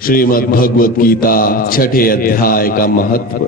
श्रीमद् भगवत गीता छठे अध्याय का महत्व।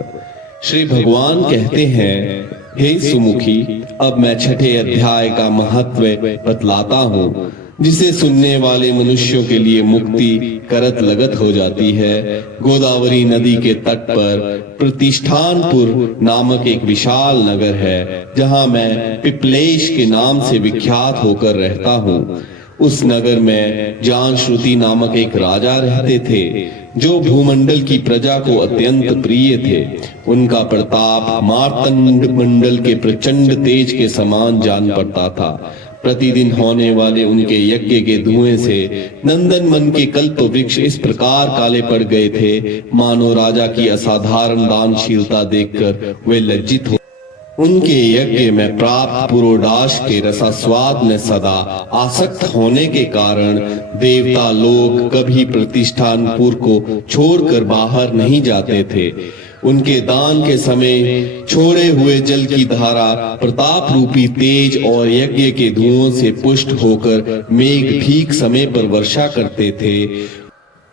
श्री भगवान कहते हैं, हे सुमुखी, अब मैं छठे अध्याय का महत्व बतलाता हूँ, जिसे सुनने वाले मनुष्यों के लिए मुक्ति करत लगत हो जाती है। गोदावरी नदी के तट पर प्रतिष्ठानपुर नामक एक विशाल नगर है, जहाँ मैं पिपलेश के नाम से विख्यात होकर रहता हूँ। उस नगर में जानश्रुति नामक एक राजा रहते थे, जो भूमंडल की प्रजा को अत्यंत प्रिय थे। उनका प्रताप मार्तंड मंडल के प्रचंड तेज के समान जान पड़ता था। प्रतिदिन होने वाले उनके यज्ञ के धुएं से नंदन मन के कल्प वृक्ष इस प्रकार काले पड़ गए थे, मानो राजा की असाधारण दानशीलता देखकर वे लज्जित हो। उनके यज्ञ में प्राप्त पुरोडाश के रसास्वाद में सदा आसक्त होने के कारण देवता लोग कभी प्रतिष्ठानपुर को छोड़कर बाहर नहीं जाते थे। उनके दान के समय छोड़े हुए जल की धारा प्रताप रूपी तेज और यज्ञ के धुओं से पुष्ट होकर मेघ ठीक समय पर वर्षा करते थे।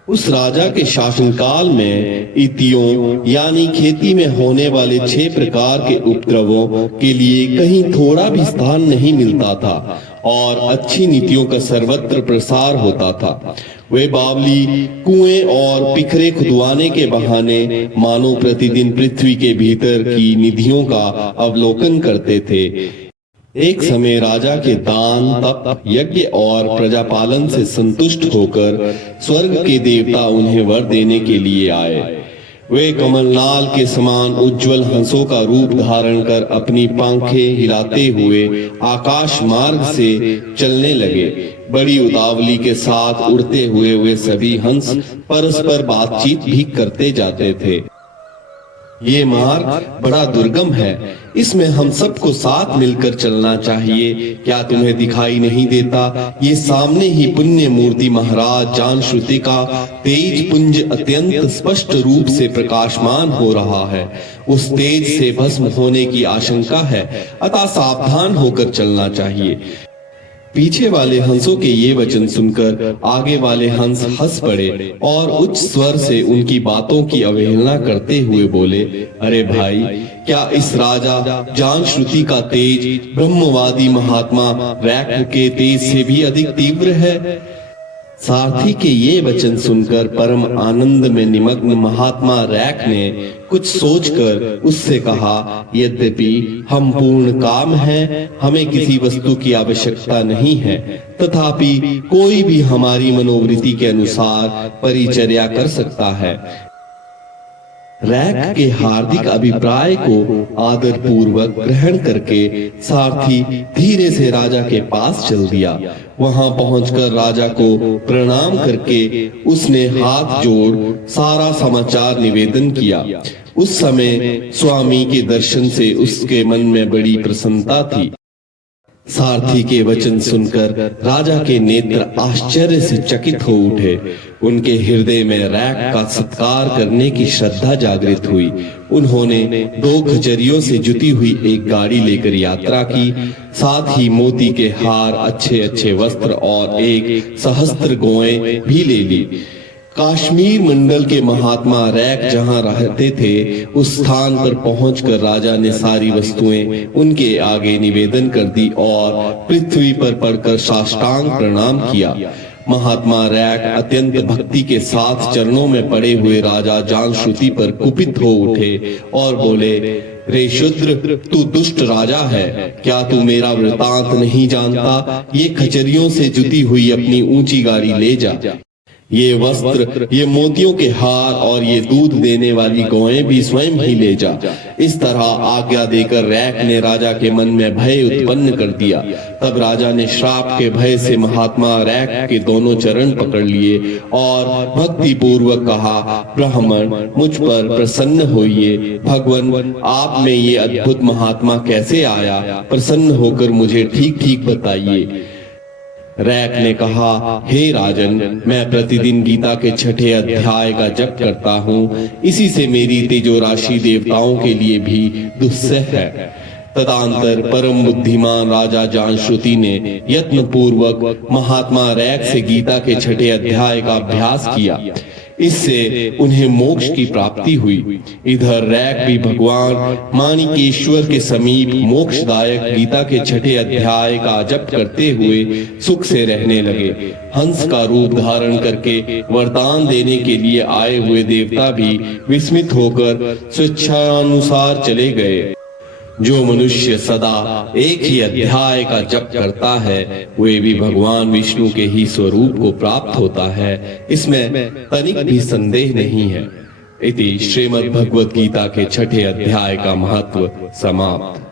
उस राजा के शासनकाल में इतियों यानी खेती में होने वाले 6 प्रकार के उपद्रवों के लिए कहीं थोड़ा भी स्थान नहीं मिलता था और अच्छी नीतियों का सर्वत्र प्रसार होता था। वे बावली कुएं और पिखरे खुदवाने के बहाने मानो प्रतिदिन पृथ्वी के भीतर की निधियों का अवलोकन करते थे। एक समय राजा के दान, तप, यज्ञ और प्रजापालन से संतुष्ट होकर स्वर्ग के देवता उन्हें वर देने के लिए आए। वे कमलनाल के समान उज्जवल हंसों का रूप धारण कर अपनी पांखें हिलाते हुए आकाश मार्ग से चलने लगे। बड़ी उतावली के साथ उड़ते हुए वे सभी हंस परस्पर बातचीत भी करते जाते थे। ये मार्ग बड़ा दुर्गम है, इसमें हम सबको साथ मिलकर चलना चाहिए। क्या तुम्हें दिखाई नहीं देता? ये सामने ही पुण्य मूर्ति महाराज जानश्रुति का तेज पुंज अत्यंत स्पष्ट रूप से प्रकाशमान हो रहा है। उस तेज से भस्म होने की आशंका है, अतः सावधान होकर चलना चाहिए। पीछे वाले हंसों के ये वचन सुनकर आगे वाले हंस हंस पड़े और उच्च स्वर से उनकी बातों की अवहेलना करते हुए बोले, अरे भाई, क्या इस राजा जानश्रुति का तेज ब्रह्मवादी महात्मा रैक के तेज से भी अधिक तीव्र है? सारथी के ये वचन सुनकर परम आनंद में निमग्न महात्मा रैक ने कुछ सोचकर उससे कहा, यद्यपि हम पूर्ण काम हैं, हमें किसी वस्तु की आवश्यकता नहीं है, तथापि कोई भी हमारी मनोवृत्ति के अनुसार परिचर्या कर सकता है। रैक के हार्दिक अभिप्राय को आदर पूर्वक ग्रहण करके सारथी धीरे से राजा के पास चल दिया। वहां पहुंचकर राजा को प्रणाम करके उसने हाथ जोड़ सारा समाचार निवेदन किया। उस समय स्वामी के दर्शन से उसके मन में बड़ी प्रसन्नता थी। सारथी के वचन सुनकर राजा के नेत्र आश्चर्य से चकित हो उठे। उनके हृदय में रैक का सत्कार करने की श्रद्धा जागृत हुई। उन्होंने 2 खचरियों से जुटी हुई एक गाड़ी लेकर यात्रा की, साथ ही मोती के हार, अच्छे अच्छे वस्त्र और एक सहस्त्र गौएं भी ले ली। काश्मीर मंडल के महात्मा रैक जहां रहते थे, उस स्थान पर पहुंचकर राजा ने सारी वस्तुएं उनके आगे निवेदन कर दी और पृथ्वी पर पड़कर साष्टांग प्रणाम किया। महात्मा रैक अत्यंत भक्ति के साथ चरणों में पड़े हुए राजा जानश्रुति पर कुपित हो उठे और बोले, रे शूद्र, तू दुष्ट राजा है, क्या तू मेरा वृतांत नहीं जानता? ये खचरियों से जुटी हुई अपनी ऊंची गाड़ी ले जा। ये वस्त्र, ये मोतियों के हार और ये दूध देने वाली गौएं भी स्वयं ही ले जा। इस तरह आज्ञा देकर रैक ने राजा के मन में भय उत्पन्न कर दिया। तब राजा ने श्राप के भय से महात्मा रैक के दोनों चरण पकड़ लिए और भक्ति पूर्वक कहा, ब्राह्मण, मुझ पर प्रसन्न होइए। भगवान, आप में ये अद्भुत महात्मा कैसे आया? प्रसन्न होकर मुझे ठीक ठीक बताइए। रैक ने कहा, हे राजन, मैं प्रतिदिन गीता के छठे अध्याय का जप करता हूँ। इसी से मेरी तेजो राशि देवताओं के लिए भी दुस्सह है। तदंतर परम बुद्धिमान राजा जानश्रुति ने यत्न पूर्वक महात्मा रैक से गीता के छठे अध्याय का अभ्यास किया। इससे उन्हें मोक्ष की प्राप्ति हुई। इधर रैक भी भगवान माणिकेश्वर के समीप मोक्षदायक गीता के छठे अध्याय का जप करते हुए सुख से रहने लगे। हंस का रूप धारण करके वरदान देने के लिए आए हुए देवता भी विस्मित होकर स्वेच्छानुसार चले गए। जो मनुष्य सदा एक ही अध्याय का जप करता है वे भी भगवान विष्णु के ही स्वरूप को प्राप्त होता है, इसमें तनिक भी संदेह नहीं है। इति श्रीमद् भगवद गीता के छठे अध्याय का महत्व समाप्त।